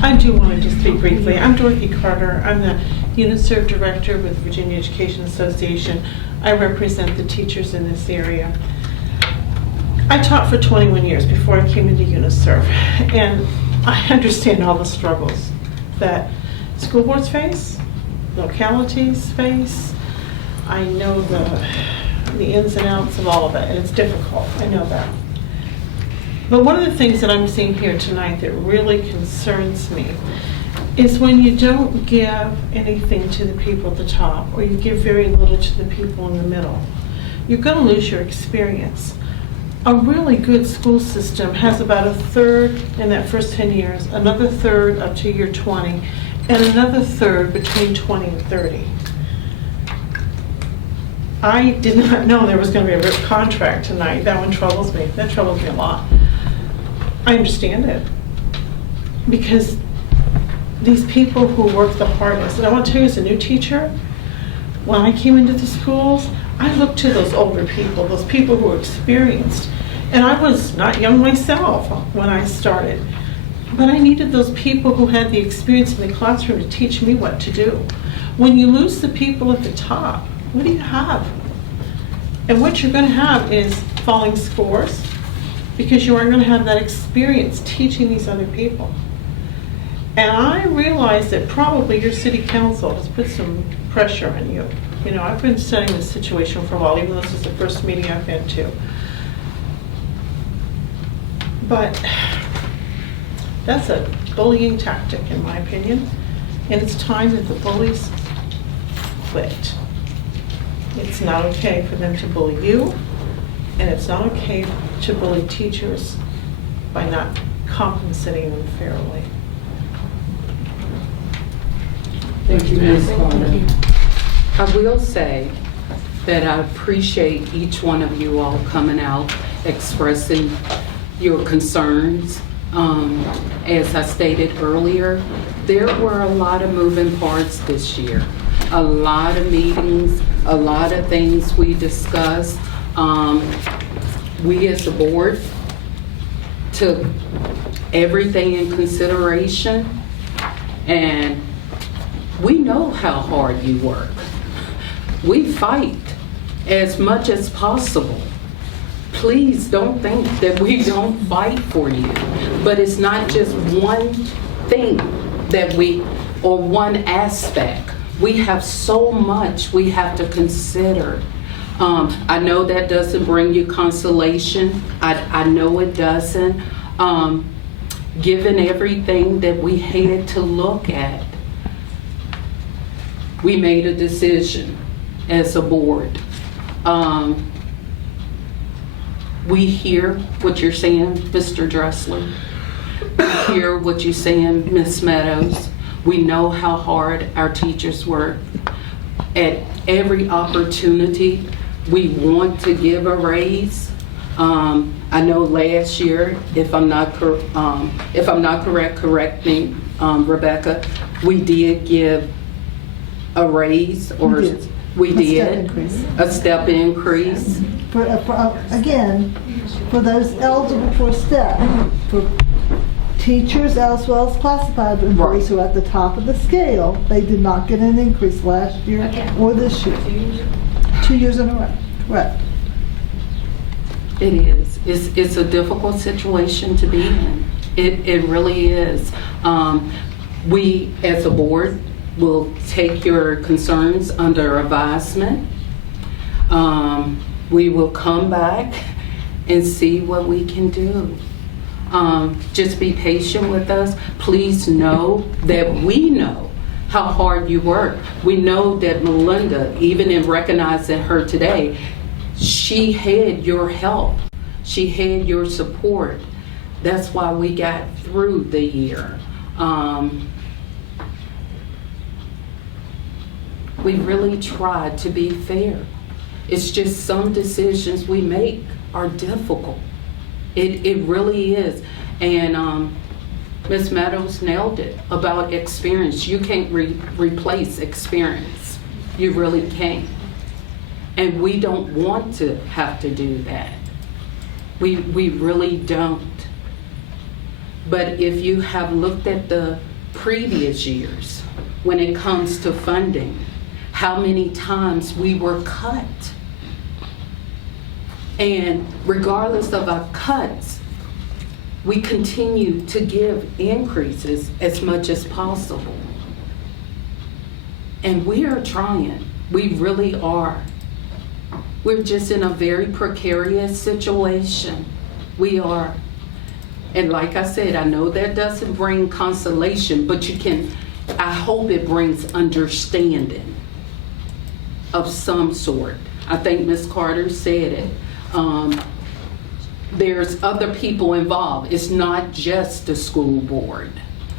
I do want to just speak briefly. I'm Dorothy Carter. I'm the UNICEF Director with Virginia Education Association. I represent the teachers in this area. I taught for 21 years before I came into UNICEF, and I understand all the struggles that school boards face, localities face. I know the ins and outs of all of it, and it's difficult. I know that. But one of the things that I'm seeing here tonight that really concerns me is when you don't give anything to the people at the top, or you give very little to the people in the middle, you're going to lose your experience. A really good school system has about a third in that first 10 years, another third up to year 20, and another third between 20 and 30. I did not know there was going to be a RIP contract tonight. That one troubles me. That troubles me a lot. I understand it, because these people who work the hardest, and I want to tell you as a new teacher, when I came into the schools, I looked to those older people, those people who were experienced, and I was not young myself when I started, but I needed those people who had the experience in the classroom to teach me what to do. When you lose the people at the top, what do you have? And what you're going to have is falling scores, because you aren't going to have that experience teaching these other people. And I realize that probably your city council has put some pressure on you. You know, I've been studying this situation for a while, even though this is the first meeting I've been to. But that's a bullying tactic, in my opinion. And it's time that the bullies quit. It's not okay for them to bully you, and it's not okay to bully teachers by not compensating them fairly. Thank you, Ms. Carter. I will say that I appreciate each one of you all coming out, expressing your concerns. As I stated earlier, there were a lot of moving parts this year. A lot of meetings, a lot of things we discussed. We as a board took everything in consideration, and we know how hard you work. We fight as much as possible. Please don't think that we don't fight for you. But it's not just one thing that or one aspect. We have so much we have to consider. I know that doesn't bring you consolation. I know it doesn't. Given everything that we had to look at, we made a decision as a board. We hear what you're saying, Mr. Dressler. We hear what you're saying, Ms. Meadows. We know how hard our teachers work. At every opportunity, we want to give a raise. I know last year, if I'm not correct, correct me, Rebecca, we did give a raise, or we did a step increase. Again, for those eligible for a step, for teachers as well as classified employees who are at the top of the scale, they did not get an increase last year or this year. 2 years in a row, correct. It is. It's a difficult situation to be in. It really is. We, as a board, will take your concerns under advisement. We will come back and see what we can do. Just be patient with us. Please know that we know how hard you work. We know that Melinda, even in recognizing her today, she had your help. She had your support. That's why we got through the year. We really tried to be fair. It's just some decisions we make are difficult. It really is. And Ms. Meadows nailed it about experience. You can't replace experience. You really can't. And we don't want to have to do that. We really don't. But if you have looked at the previous years, when it comes to funding, how many times we were cut. And regardless of our cuts, we continue to give increases as much as possible. And we are trying. We really are. We're just in a very precarious situation. We are. And like I said, I know that doesn't bring consolation, but I hope it brings understanding of some sort. I think Ms. Carter said it. There's other people involved. It's not just the school board.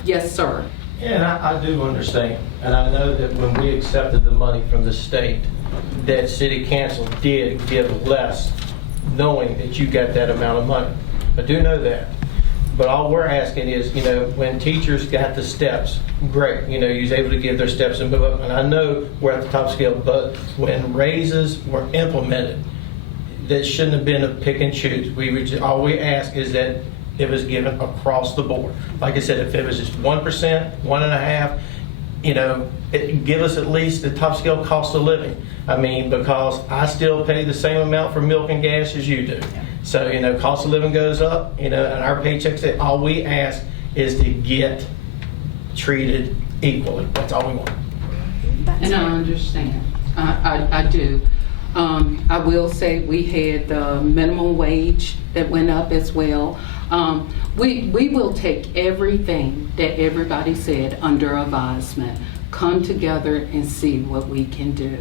Yes, sir. Yeah, and I do understand. And I know that when we accepted the money from the state, that city council did give less, knowing that you got that amount of money. I do know that. But all we're asking is, when teachers got the steps, great, you was able to give their steps and move up. And I know we're at the top scale, but when raises were implemented, that shouldn't have been a pick and choose. All we ask is that it was given across the board. Like I said, if it was just 1%, 1.5%, give us at least the top scale cost of living. I mean, because I still pay the same amount for milk and gas as you do. So, cost of living goes up, and our paychecks, all we ask is to get treated equally. That's all we want. And I understand. I do. I will say we had the minimum wage that went up as well. We will take everything that everybody said under advisement, come together and see what we can do.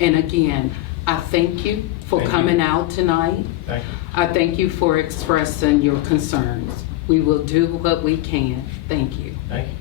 And again, I thank you for coming out tonight. Thank you. I thank you for expressing your concerns. We will do what we can. Thank you. Thank you.